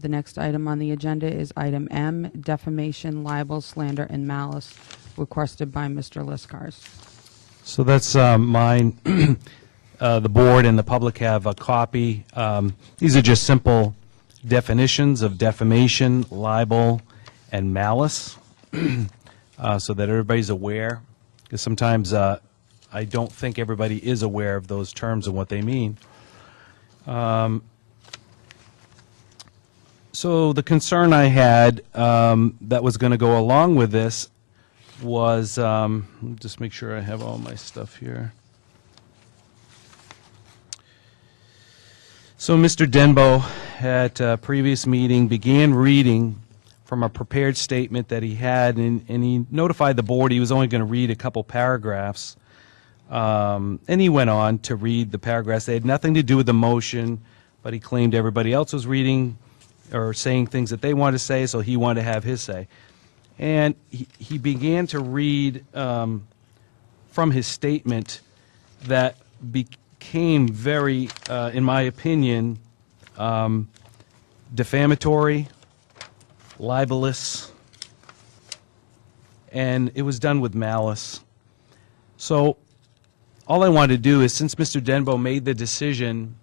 The next item on the agenda is item M, defamation, libel, slander, and malice, requested by Mr. Liskars. So that's mine. The board and the public have a copy. These are just simple definitions of defamation, libel, and malice, so that everybody's aware, because sometimes I don't think everybody is aware of those terms and what they mean. So the concern I had that was going to go along with this was, just make sure I have all my stuff here. So Mr. Denbo at a previous meeting began reading from a prepared statement that he had, and he notified the board he was only going to read a couple paragraphs. And he went on to read the paragraphs. They had nothing to do with the motion, but he claimed everybody else was reading or saying things that they wanted to say, so he wanted to have his say. And he began to read from his statement that became very, in my opinion, defamatory, libelous, and it was done with malice. So all I wanted to do is, since Mr. Denbo made the decision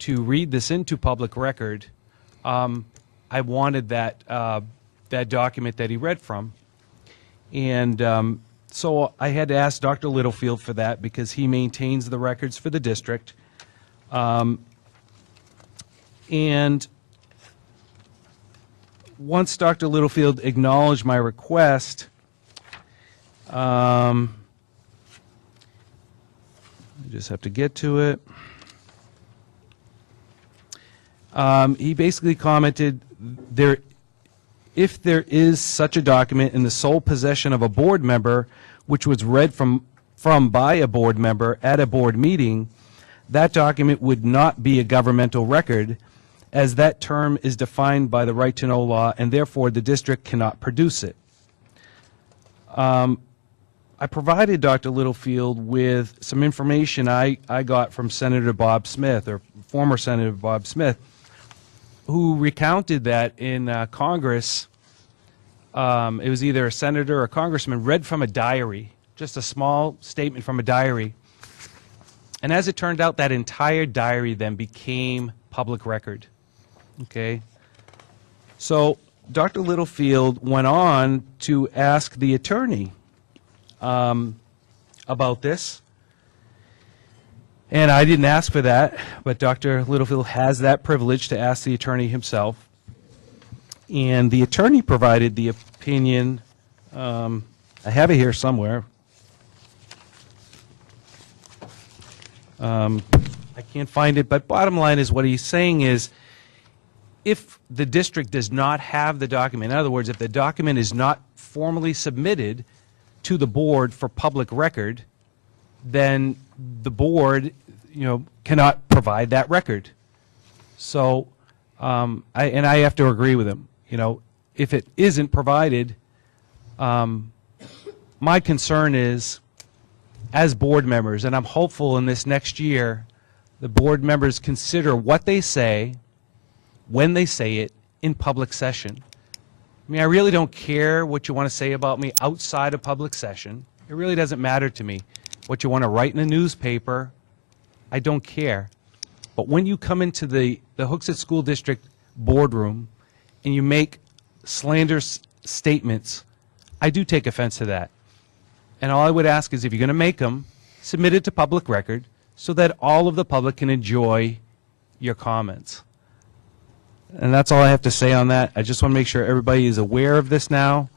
to read this into public record, I wanted that that document that he read from, and so I had to ask Dr. Littlefield for that because he maintains the records for the district, and once Dr. Littlefield acknowledged my request, I just have to get to it. He basically commented, if there is such a document in the sole possession of a board member, which was read from by a board member at a board meeting, that document would not be a governmental record, as that term is defined by the right to know law, and therefore the district cannot produce it. I provided Dr. Littlefield with some information I got from Senator Bob Smith, or former Senator Bob Smith, who recounted that in Congress, it was either a senator or a congressman, read from a diary, just a small statement from a diary. And as it turned out, that entire diary then became public record. Okay? So Dr. Littlefield went on to ask the attorney about this. And I didn't ask for that, but Dr. Littlefield has that privilege to ask the attorney himself. And the attorney provided the opinion, I have it here somewhere. I can't find it, but bottom line is what he's saying is, if the district does not have the document, in other words, if the document is not formally submitted to the board for public record, then the board, cannot provide that record. So, I have to agree with him. If it isn't provided, my concern is, as board members, and I'm hopeful in this next year, the board members consider what they say, when they say it, in public session. I mean, I really don't care what you want to say about me outside of public session. It really doesn't matter to me. What you want to write in a newspaper, I don't care. But when you come into the Hooksett School District boardroom and you make slanderous statements, I do take offense to that. And all I would ask is, if you're going to make them, submit it to public record so that all of the public can enjoy your comments. And that's all I have to say on that. I just want to make sure everybody is aware of this now.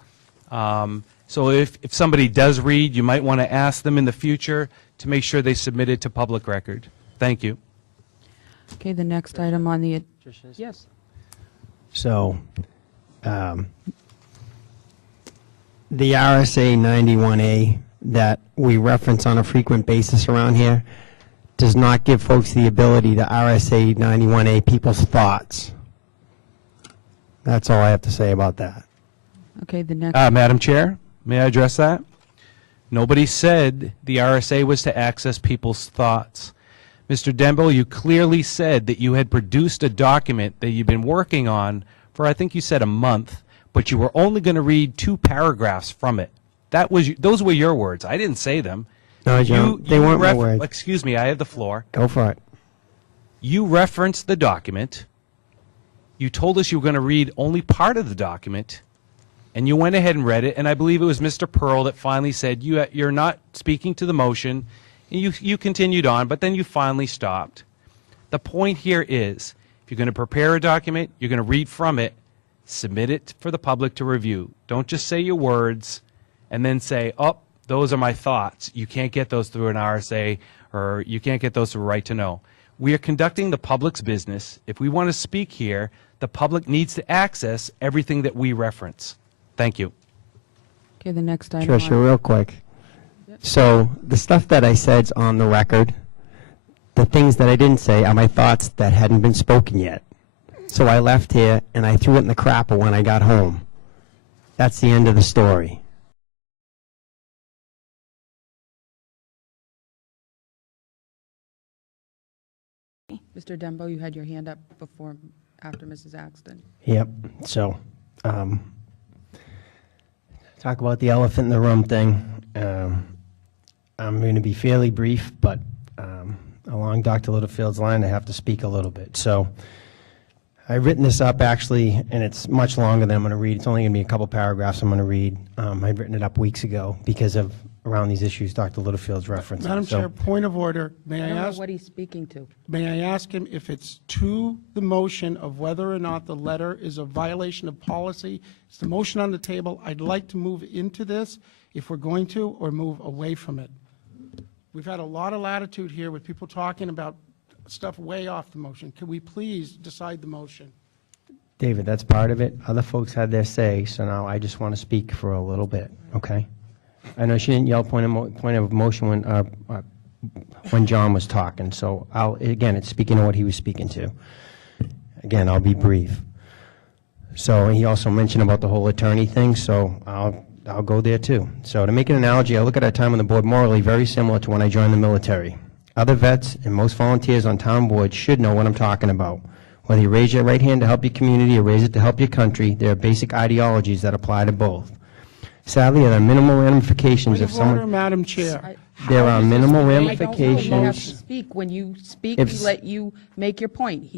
So if somebody does read, you might want to ask them in the future to make sure they submit it to public record. Thank you. Okay, the next item on the yes. So, the RSA 91A that we reference on a frequent basis around here does not give folks the ability to RSA 91A people's thoughts. That's all I have to say about that. Okay, the next. Madam Chair, may I address that? Nobody said the RSA was to access people's thoughts. Mr. Denbo, you clearly said that you had produced a document that you've been working on for, I think you said a month, but you were only going to read 2 paragraphs from it. Those were your words. I didn't say them. No, John, they weren't my words. Excuse me, I have the floor. Go for it. You referenced the document. You told us you were going to read only part of the document, and you went ahead and read it, and I believe it was Mr. Pearl that finally said, you're not speaking to the motion, and you continued on, but then you finally stopped. The point here is, if you're going to prepare a document, you're going to read from it, submit it for the public to review. Don't just say your words and then say, oh, those are my thoughts. You can't get those through an RSA, or you can't get those through a right to know. We are conducting the public's business. If we want to speak here, the public needs to access everything that we reference. Thank you. Okay, the next item. Tricia, real quick. So the stuff that I said's on the record. The things that I didn't say are my thoughts that hadn't been spoken yet. So I left here and I threw it in the crapper when I got home. That's the end of the story. Mr. Dembo, you had your hand up after Mrs. Axton. Yep. So, talk about the elephant in the room thing. I'm going to be fairly brief, but along Dr. Littlefield's line, I have to speak a little bit. So, I've written this up actually, and it's much longer than I'm going to read. It's only going to be a couple paragraphs I'm going to read. I'd written it up weeks ago because of around these issues Dr. Littlefield's referencing. Madam Chair, point of order. May I I don't know ask? what he's speaking to. May I ask him if it's to the motion of whether or not the letter is a violation of policy? It's the motion on the table. I'd like to move into this if we're going to, or move away from it. We've had a lot of latitude here with people talking about stuff way off the motion. Can we please decide the motion? David, that's part of it. Other folks had their say, so now I just want to speak for a little bit, okay? I know she didn't yell point of motion when John was talking, so again, it's speaking to what he was speaking to. Again, I'll be brief. So he also mentioned about the whole attorney thing, so I'll go there too. So to make an analogy, I look at our time on the board morally very similar to when I joined the military. Other vets and most volunteers on town boards should know what I'm talking about. Whether you raise your right hand to help your community or raise it to help your country, there are basic ideologies that apply to both. Sadly, there are minimal ramifications if someone... Order, Madam Chair. There are minimal I don't know. You have to ramifications speak. When you speak, If- we let you make your point.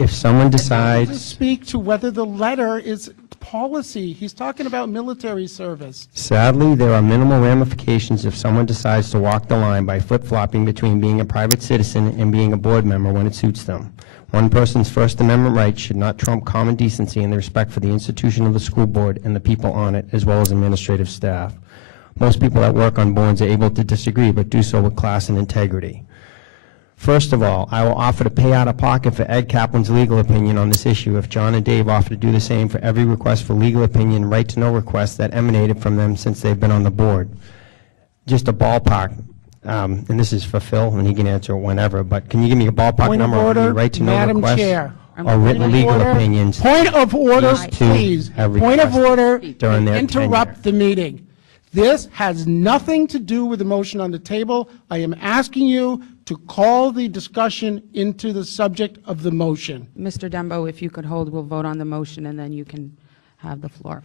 if someone To decides... speak to whether the letter is policy. He's talking about military service. Sadly, there are minimal ramifications if someone decides to walk the line by flip-flopping between being a private citizen and being a board member when it suits them. One person's First Amendment rights should not trump common decency and the respect for the institution of the school board and the people on it, as well as administrative staff. Most people that work on boards are able to disagree, but do so with class and integrity. First of all, I will offer to pay out of pocket for Ed Kaplan's legal opinion on this issue if John and Dave offer to do the same for every request for legal opinion, right-to-know request that emanated from them since they've been on the board. Just a ballpark, and this is for Phil, and he can answer it whenever, but can you give me a ballpark Point of number of order, the right-to-know Madam requests Chair. or written legal Order. opinions? Point of order, These two please. have Point of requested order, during their interrupt the meeting. This has nothing to do with the motion on the table. I am asking you to call the discussion into the subject of the motion. Mr. Dembo, if you could hold, we'll vote on the motion, and then you can have the floor.